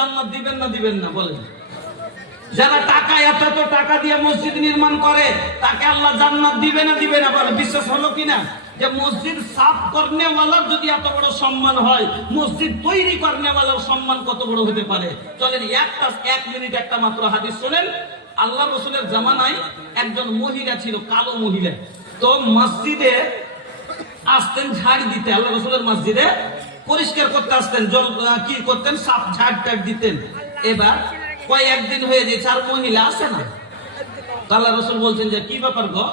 জান্নাত দিবেন না দিবেন না বলেন? যারা টাকা এত টাকা দিয়ে মসজিদ নির্মাণ করে তাকে আল্লাহ জান্নাত দিবে না দিবে না বলে? বিশ্বাস হলো কিনা যে মসজিদ সাফ করনেওয়ালার যদি এত বড় সম্মান হয়, মসজিদ তৈরি করনেওয়ালার সম্মান কত বড় হতে পারে? চলেন এক মিনিট একটা মাত্র হাদিস শুনেন। আল্লাহ রসুলের জামানায় একজন মহিলা ছিল, কালো মহিলা। তো মসজিদে আসতেন ঝাড় দিতে, আল্লাহ রসুলের মসজিদে পরিষ্কার করতে আসতেন, কি করতেন, সাফ ঝাড় টাড় দিতেন। এবার কয়েকদিন হয়ে যে চার মহিলা আসে না। আল্লাহ রসুল বলছেন যে কি ব্যাপার গো,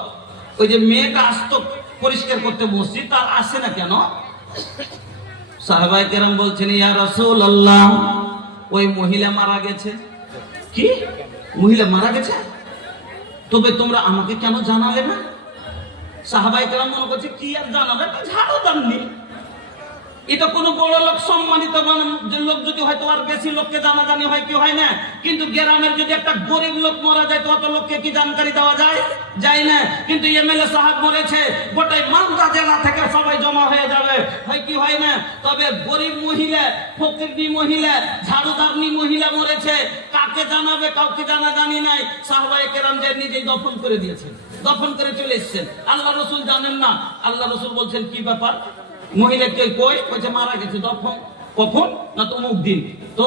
ওই যে মেয়েটা আসতো পরিষ্কার করতে মসজিদ, তার আসে না কেন? সাহাবায়ে কেরাম বলছেন ইয়া রাসূলুল্লাহ, ওই মহিলা মারা গেছে। কি মহিলা মারা গেছে? তবে তোমরা আমাকে কেন জানালে না? সাহাবায়ে কেরাম মনে করছে কি আর জানাবে, ঝাড়ু দাননি। এটা কোনো বড় লোক সম্মানিত লোক যদি হয়তো আর বেশি লোককে জানাজানি হয় কি হয় না, কিন্তু গ্রামের যদি একটা গরিব লোক মারা যায় তো অত লোককে কি জানকারি দেওয়া যায়? যায় না। কিন্তু এমএলএ সাহেব মরেছে, গোটাই মালদা জেলা থেকে সবাই জমা হয়ে যাবে, হয় কি হয় না? তবে গরিব মহিলা, ফকিরনি মহিলা, ঝাড়ুদারনি মহিলা মরেছে, কাকে জানাবে? কাউকে জানাজানি নাই। সাহাবায়ে কেরাম যে নিজেই দফন করে দিয়েছেন, দফন করে চলে এসেছেন। আল্লাহ রসুল জানেন না। আল্লাহ রসুল বলছেন কি ব্যাপার, মহিলাকে কই? কইছে মারা গেছে। দফন কখন? না তো অমুক দিন। তো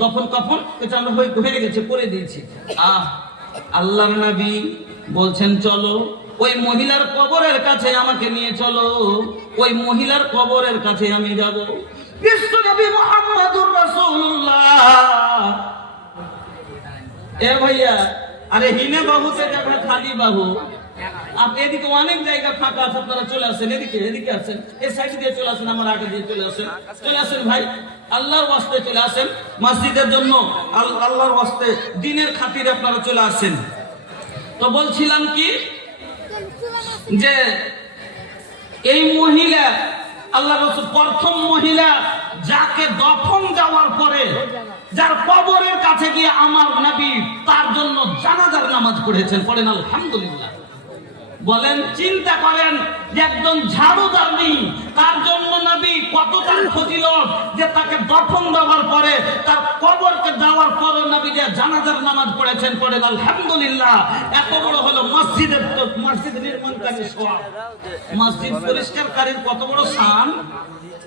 দফন কখন? কইছে আমরা হয়ে গেছে, করে দিয়েছি। আল্লাহর নবী বলছেন চলো ওই মহিলার কবরের কাছে আমাকে নিয়ে চলো, ওই মহিলার কবরের কাছে আমি যাব। বিশ্ব নবী মুহাম্মদুর রাসূলুল্লাহ। এ ভাইয়া, আরে হিনে বাহুতে যাবে খালি বাহু। আপনি এদিকে অনেক জায়গা ফাঁকা আছে, আপনারা চলে আসেন, এদিকে আসেন, এই সাইড দিয়ে চলে আসেন, আমার আগে দিয়ে চলে আসেন, চলে আসেন ভাই, আল্লাহর ওয়াস্তে চলে আসেন, মসজিদের জন্য আল্লাহর ওয়াস্তে দ্বীনের খাতিরে আপনারা চলে আসেন। তো বলছিলাম কি যে এই মহিলা আল্লাহ রাসূল প্রথম মহিলা যাকে দফন যাওয়ার পরে যার কবরের কাছে গিয়ে আমার নবী তার জন্য জানাজার নামাজ পড়েছেন। পড়েন আলহামদুলিল্লাহ। বলেন, চিন্তা করেন যে একজন ঝাড়ুদারনি, তার জন্য নবী কতটা ফজিলত যে তাকে দফন দেওয়ার পরে তার কবরকে যাওয়ার পরে নবী যে জানাজার নামাজ পড়েছেন। পড়েন আলহামদুলিল্লাহ। এত বড় হলো মসজিদ নির্মাণকারীর সওয়াব, মসজিদ পরিষ্কারকারীর কত বড় শান,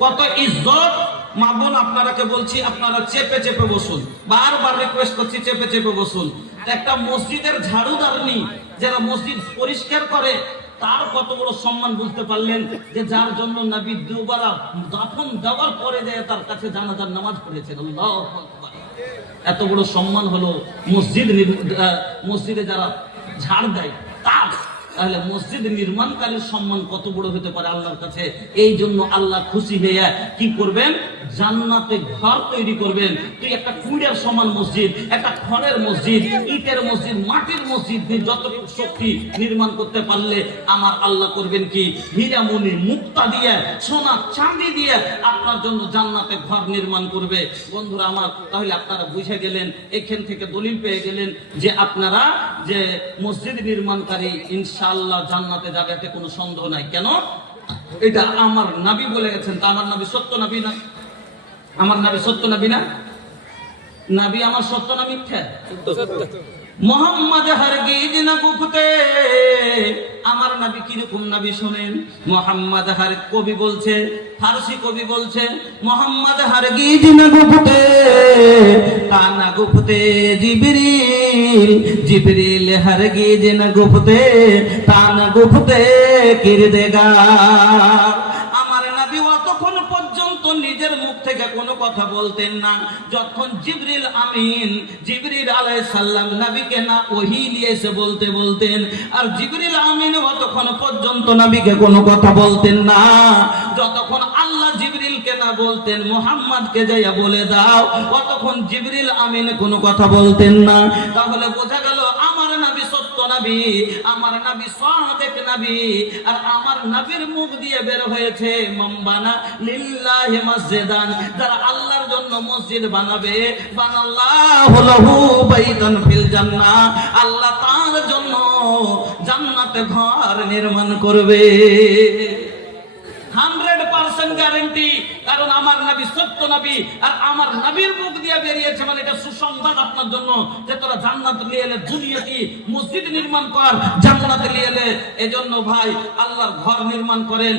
কত ইজ্জত। মা বোন আপনারাকে বলছি, আপনারা চেপে চেপে বসুন, বারবার রিকোয়েস্ট করছি চেপে চেপে বসুন। একটা মসজিদের ঝাড়ুদারনি যারা মসজিদ পরিষ্কার করে তার কত বড় সম্মান বুঝতে পারলেন যে যার জন্য নবী দুবার দাফন দেওয়ার পরে যায় তার কাছে জানাজার নামাজ পড়েছেন। আল্লাহু আকবার। এত বড় সম্মান হলো মসজিদে যারা ঝাড় দেয় তার। তাহলে মসজিদ নির্মাণকারীর সম্মান কত বড় হতে পারে আল্লাহর কাছে। এই জন্য আল্লাহ খুশি হয়ে কি করবেন? জান্নাতে ঘর তৈরি করবেন। তুই একটা কুড়ের সমান মসজিদ, একটা খড়ের মসজিদ, ইটের মসজিদ, মাটির মসজিদ যত শক্তি নির্মাণ করতে পারলে আমার আল্লাহ করবেন কি? হীরামণি মুক্তা দিয়ে, সোনা চাঁদি দিয়ে আপনার জন্য জান্নাতে ঘর নির্মাণ করবে। বন্ধুরা আমার, তাহলে আপনারা বুঝে গেলেন, এখান থেকে দলিল পেয়ে গেলেন যে আপনারা যে মসজিদ নির্মাণকারী ইনশাআল্লাহ জান্নাতে যাবে, এতে কোনো সন্দেহ নাই। কেন? এটা আমার নবী বলে গেছেন। তা আমার নবী সত্য নবী না? আমার নবী সত্য নবী না? নবী আমার সত্য না মিথ্যা? মোহাম্মদ হারগিজ না গুফতে। আমার নবী কিরকম নবী শুনেন। মোহাম্মদ হার কবি বলছে, ফারসি কবি বলছে, মোহাম্মদ হারগিজ না গুফতে কানা গুফতে জিবরিল, জিবরিল হারগিজ না গুফতে কানা গুফতে কিরদেগার। আমার নবী অতক্ষণ পর্যন্ত নিজের মুখ থেকে কোনো কথা বলতেন না যখন জিবরিল আমিন, জিবরিল আলাইহিস সালাম নবীকে না ওহী নিয়ে এসে বলতেন। আর জিবরিল আমিন অতক্ষণ পর্যন্ত নবীকে কোনো কথা বলতেন না যতক্ষণ আল্লাহ জিবরিলকে না বলতেন মুহাম্মদকে যাইয়া বলে দাও, অতক্ষণ জিবরিল আমিন কোনো কথা বলতেন না। তাহলে বোঝা গেল আমার নবী সত্য নবী, আমার নবী সাদিক নবী। আর আমার নবীর মুখ দিয়ে বের হয়েছে মামবানা লিল্লাহি মসজিদান, যারা আল্লাহর জন্য মসজিদ বানাবে, বানাল্লাহু লাহু বাইতান ফিল জান্নাহ, আল্লাহ তার জন্য জান্নাতে ঘর নির্মাণ করবে। 100% গ্যারান্টি, কারণ আমার নবী সত্য নবী, আর আমার নবীর মুখ দিয়ে বেরিয়েছে মানে এটা সুসংবাদ আপনার জন্য যে তোরা জান্নাত নিয়ে এলে, দুনিয়াতে মসজিদ নির্মাণ কর, জান্নাতে নিয়ে এলে। এজন্য ভাই আল্লাহর ঘর নির্মাণ করেন।